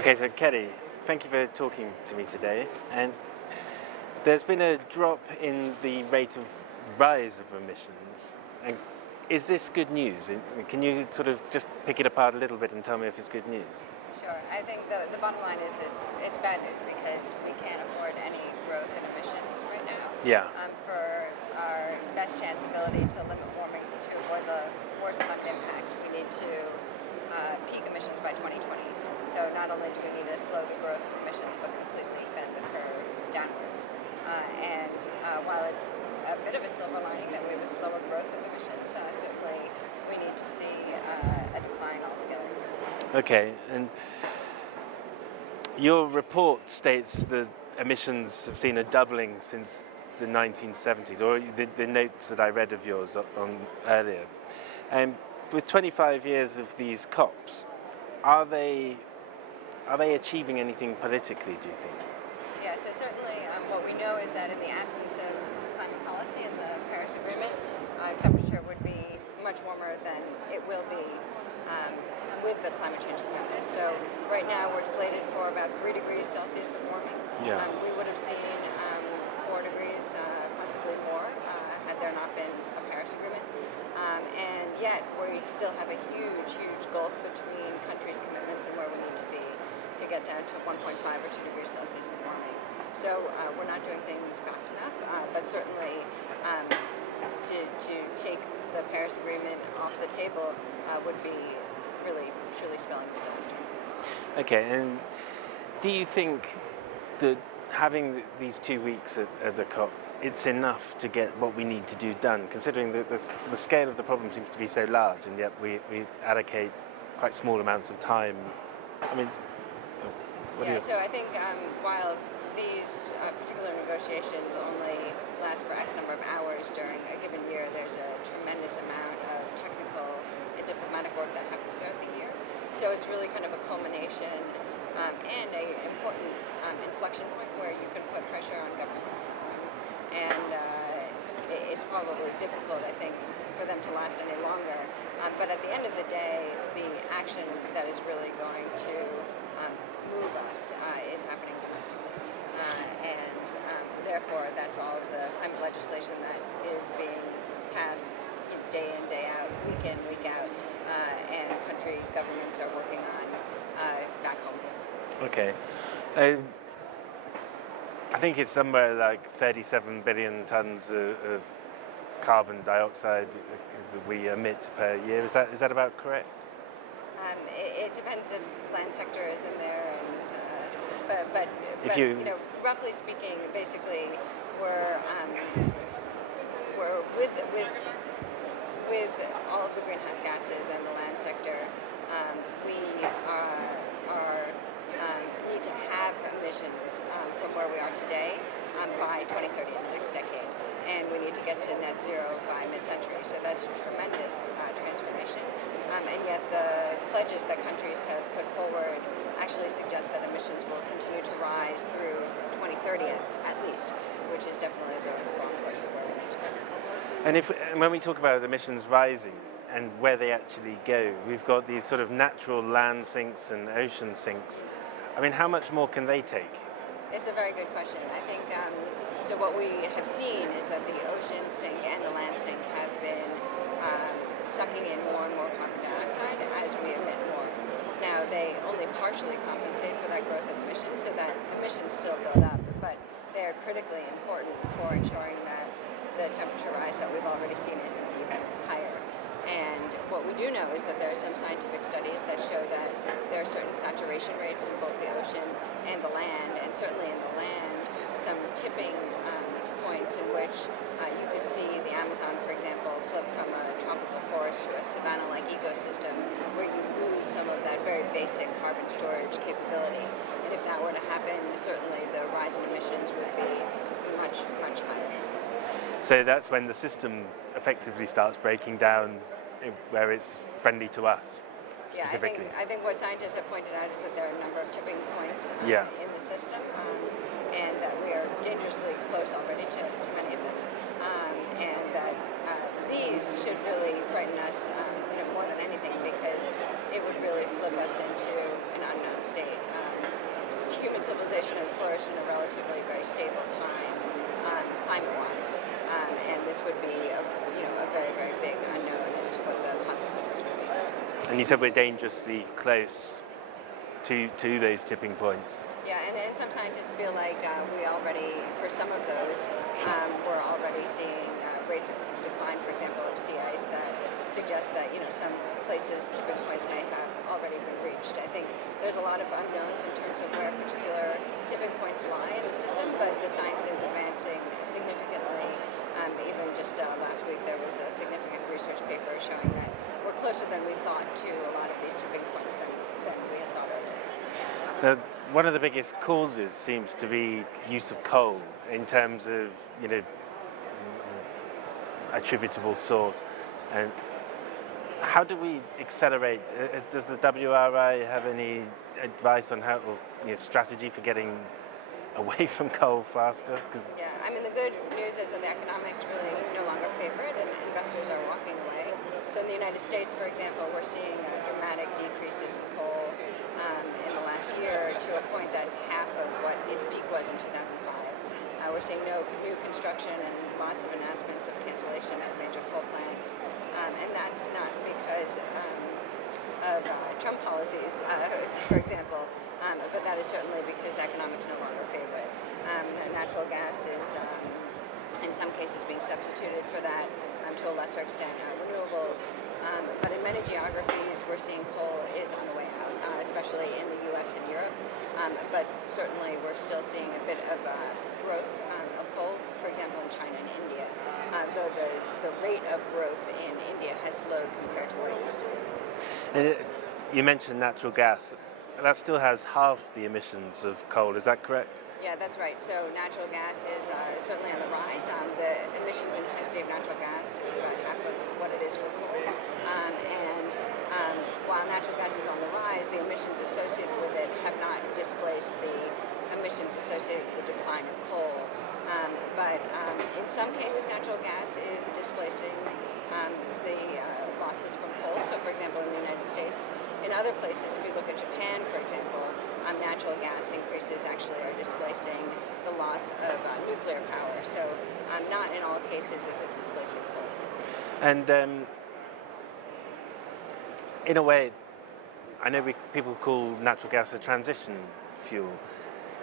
Okay, so Kelly, thank you for talking to me today. And there's been a drop in the rate of rise of emissions. And is this good news? Can you sort of just pick it apart a little bit and tell me if it's good news? Sure. I think the bottom line is it's bad news because we can't afford any growth in emissions right now. Yeah. For our best chance ability to limit warming to avoid the worst climate impacts, we need to peak emissions by 2020. So not only do we need to slow the growth of emissions, but completely bend the curve downwards. While it's a bit of a silver lining that we have a slower growth of emissions, certainly we need to see a decline altogether. Okay, and your report states that emissions have seen a doubling since the 1970s, or the notes that I read of yours on earlier. And with 25 years of these COPs, are they achieving anything politically, do you think? Yeah, so certainly what we know is that in the absence of climate policy and the Paris Agreement, temperature would be much warmer than it will be with the climate change commitment. So right now we're slated for about 3 degrees Celsius of warming. Yeah. We would have seen 4 degrees, possibly more, had there not been a Paris Agreement. And yet we still have a huge gulf between countries' commitments and where we need to be to get down to 1.5 or 2 degrees Celsius of warming. So we're not doing things fast enough, but certainly to take the Paris Agreement off the table would be really, truly spelling disaster. Okay, and do you think that having these 2 weeks at the COP, it's enough to get what we need to do done, considering that the scale of the problem seems to be so large, and yet we allocate quite small amounts of time? I mean, So I think while these particular negotiations only last for X number of hours during a given year, there's a tremendous amount of technical and diplomatic work that happens throughout the year. So it's really kind of a culmination and an important inflection point where you can put pressure on governments. It's probably difficult, I think, for them to last any longer. But at the end of the day, the action that is really going to move us is happening domestically. Therefore, that's all of the climate legislation that is being passed day in, day out, week in, week out, and country governments are working on back home. Okay. I think it's somewhere like 37 billion tons of carbon dioxide that we emit per year. Is that about correct? It depends if land sector is in there, but roughly speaking, basically, we're with all of the greenhouse gases and the land sector, we need to have emissions from where we are today by 2030 in the next decade, and we need to get to net zero by mid-century. So that's a tremendous transformation. And yet the pledges that countries have put forward actually suggest that emissions will continue to rise through 2030 at least, which is definitely the wrong course of where we need to go. And when we talk about emissions rising and where they actually go, we've got these sort of natural land sinks and ocean sinks. I mean, how much more can they take? It's a very good question. I think, so what we have seen is that the ocean sink and the land sink have been sucking in more and more carbon dioxide as we emit more. Now, they only partially compensate for that growth of emissions, so that emissions still build up, but they are critically important for ensuring that the temperature rise that we've already seen isn't even higher. And what we do know is that there are some scientific studies that show that there are certain saturation rates in both the ocean and the land, and certainly in the land, some tipping points in which you could see the Amazon, for example, flip from a tropical forest to a savanna-like ecosystem where you lose some of that very basic carbon storage capability. And if that were to happen, certainly the rise in emissions would be much, much higher. So that's when the system effectively starts breaking down where it's friendly to us, specifically. I think what scientists have pointed out is that there are a number of tipping points in the system, and that we are dangerously close already to many of them. And that these should really frighten us more than anything, because it would really flip us into an unknown state. aviation has flourished in a relatively very stable time, climate-wise, and this would be a very, very big unknown as to what the consequences will be. And you said we're dangerously close to those tipping points. Yeah, and some scientists feel like we already, for some of those, we're already seeing rates of decline, for example, of sea ice that suggest that some places tipping points may have already been reached. I think there's a lot of unknowns in terms of where particular tipping points lie in the system, but the science is advancing significantly. Even just last week, there was a significant research paper showing that we're closer than we thought to a lot of these tipping points than we had thought earlier. Now, one of the biggest causes seems to be use of coal in terms of attributable source. And how do we accelerate? Does the WRI have any advice on how, or strategy for getting away from coal faster? Yeah, I mean, the good news is that the economics really no longer favor it, and investors are walking away. So in the United States, for example, we're seeing dramatic decreases in coal in the last year to a point that's half of what its peak was in 2005. We're seeing no new construction and lots of announcements of cancellation of major coal plants, and that's not because of Trump policies, for example, but that is certainly because the economics no longer favor it. Natural gas is, in some cases, being substituted for that, to a lesser extent, renewables. But in many geographies, we're seeing coal is on the way out, especially in the U.S. and Europe. But certainly, we're still seeing a bit of growth of coal, for example, in China and India, though the rate of growth in India has slowed compared to what it used to be. And you mentioned natural gas. That still has half the emissions of coal, is that correct? Yeah, that's right. So natural gas is certainly on the rise. The emissions intensity of natural gas is about half of what it is for coal. And while natural gas is on the rise, the emissions associated with it have not displaced the emissions associated with the decline of coal. But in some cases, natural gas is displacing the losses from coal. So, for example, in the United States, in other places, if you look at Japan, for example, natural gas increases actually are displacing the loss of nuclear power. So, not in all cases is it displacing coal. And in a way, I know people call natural gas a transition fuel.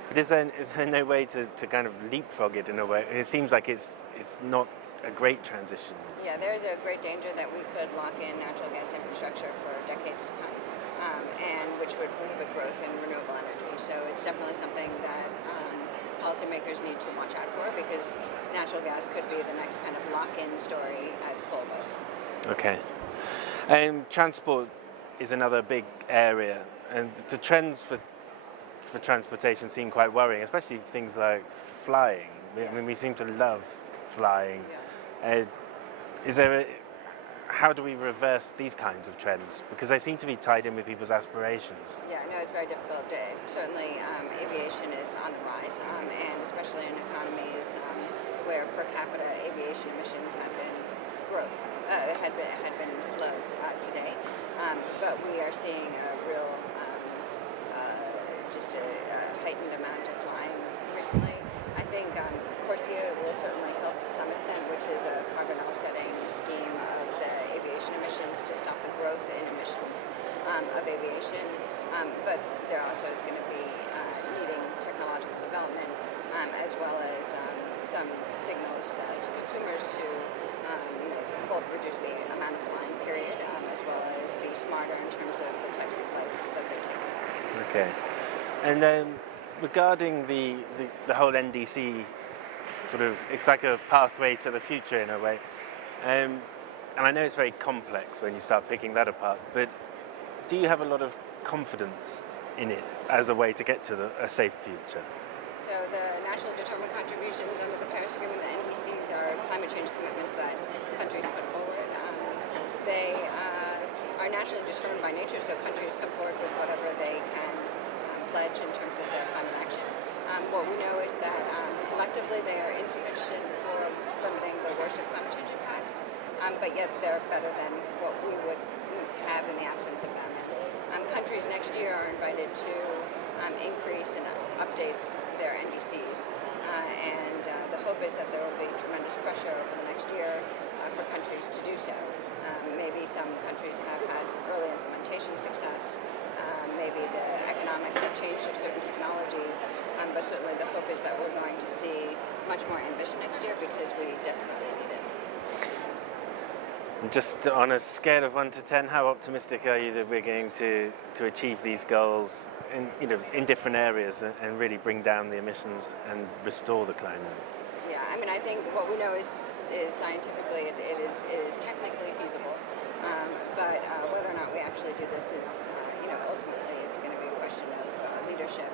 But is there no way to kind of leapfrog it in a way? It seems like it's not a great transition. Yeah, there is a great danger that we could lock in natural gas infrastructure for decades to come, and which would prohibit growth in renewable energy. So it's definitely something that policymakers need to watch out for, because natural gas could be the next kind of lock-in story as coal was. Okay. Transport is another big area, and the trends for transportation seem quite worrying, especially things like flying. I mean, we seem to love flying. Yeah. How do we reverse these kinds of trends? Because they seem to be tied in with people's aspirations. Yeah, no, it's very difficult. Certainly, aviation is on the rise, and especially in economies where per capita aviation emissions had been slow today. But we are seeing a real, just a heightened amount of flying recently. I think Corsia will certainly help to some extent, which is a carbon offsetting scheme of the aviation emissions to stop the growth in emissions of aviation. But there also is going to be needing technological development, as well as some signals to consumers to both reduce the amount of flying period, as well as be smarter in terms of the types of flights that they're taking. Okay. And then regarding the whole NDC sort of, it's like a pathway to the future in a way. And I know it's very complex when you start picking that apart, but do you have a lot of confidence in it as a way to get to a safe future? So the nationally determined contributions under the Paris Agreement, the NDCs, are climate change commitments that countries put forward. They are nationally determined by nature, so countries come forward with whatever they can pledge in terms of their climate action. What we know is that collectively they are insufficient for limiting the worst of climate change impacts, but yet they're better than what we would have in the absence of them. Countries next year are invited to increase and update their NDCs. And the hope is that there will be tremendous pressure over the next year for countries to do so. Maybe some countries have had early implementation success. Maybe the economics have changed of certain technologies, but certainly the hope is that we're going to see much more ambition next year because we desperately need it. And just on a scale of 1 to 10, how optimistic are you that we're going to achieve these goals in different areas and really bring down the emissions and restore the climate? Yeah, I mean, I think what we know is scientifically it is technically feasible, but whether or not we actually do this is, ultimately it's going to be a question of leadership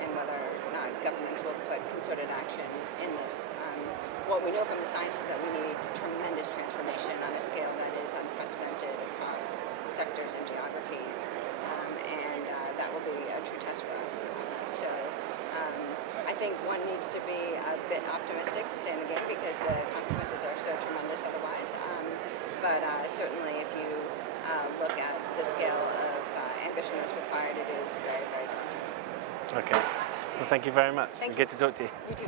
and whether or not governments will put concerted action in this. What we know from the science is that we need tremendous transformation on a scale that is unprecedented across sectors and geographies, and that will be a true test for us. I think one needs to be a bit optimistic to stay in the game because the consequences are so tremendous otherwise. But certainly if you look at the scale of ambition that's required, it is very, very daunting. Okay. Well, thank you very much. Thank you. Good to talk to you. You too.